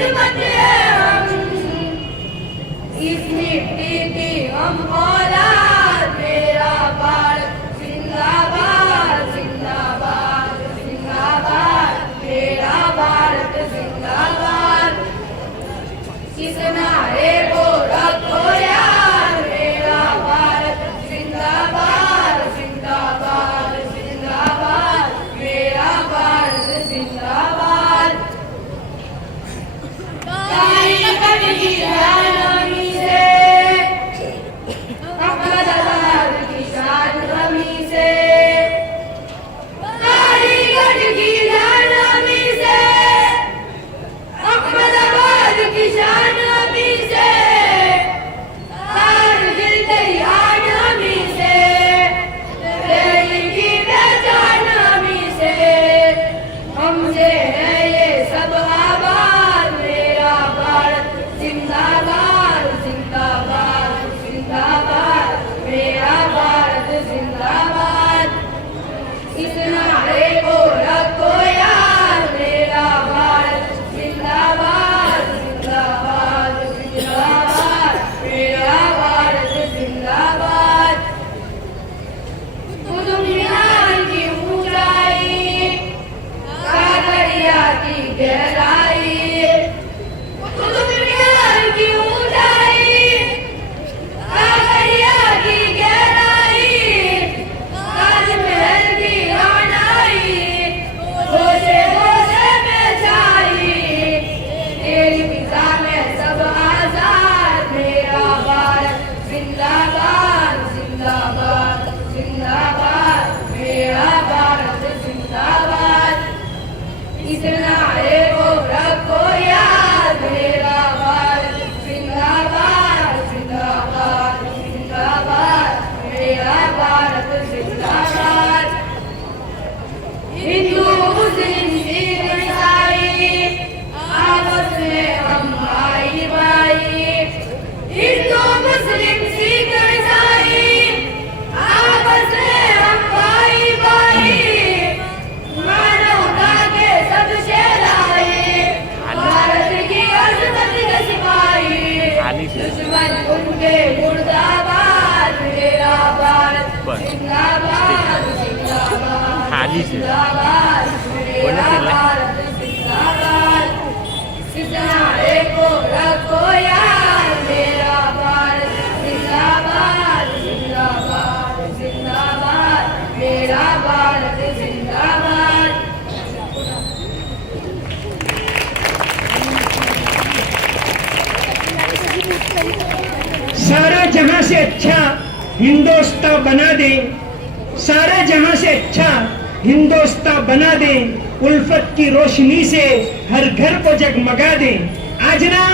खिदमत है हम, इस मिट्टी की हम औलाद, मेरा भारत जिंदाबाद जिंदाबाद जिंदाबाद, मेरा भारत जिंदाबाद। इस नारे को रखो यार, मेरा भारत जिंदाबाद जिंदाबाद जिंदाबाद, मेरा भारत जिंदाबाद। कारीगर की शान से, अहमदाबाद की शान से, कारीगर की शान से, अहमदाबाद की शान से, कारगिल तैयार हमी से, दिल्ली की पहचान हमी से, हमसे है ये सब आबाद, मेरा भारत जिंदाबाद जिंदाबाद जिंदाबाद, मेरा भारत जिंदाबाद। इस नारे को रखो यार, मेरा भारत जिंदाबाद जिंदाबाद जिंदाबाद, मेरा भारत जिंदाबाद। कुतुब मीनार की ऊंचाई, काकरिया की गहराई, कुतुब मीनार की ऊंचाई, काकरिया की गहराई, ताजमहल की रानाई, होशे होशे में छाई, तेरी फिजा में सब आजाद, मेरा भारत जिंदाबाद जिंदाबाद जिंदाबाद, मेरा भारत जिंदाबाद। इस नारे को रखो याद, मेरा भारत जिंदाबाद जिंदाबाद जिंदाबाद, मेरा भारत जिंदाबाद। हिंदू मुस्लिम सिख ईसाई, आपस में हम भाई भाई, हिंदू मुस्लिम सिख ईसाई, आपस में हम भाई भाई, मानवता के सबसे लाई, भारत की अजमत के सिपाही, दुश्मन उनके मुर्दाबाद, मेरा भारत जिंदाबाद जिंदाबाद जिंदाबाद, मेरा भारत जिंदाबाद। इस नारे को रखो यार, मेरा भारत जिंदाबाद जिंदाबाद जिंदाबाद, मेरा भारत जिंदाबाद। सारा जहां से अच्छा हिंदुस्तान बना दे, सारे जहां से अच्छा हिंदुस्तान बना दे, उल्फत की रोशनी से हर घर को जगमगा दे। आज ना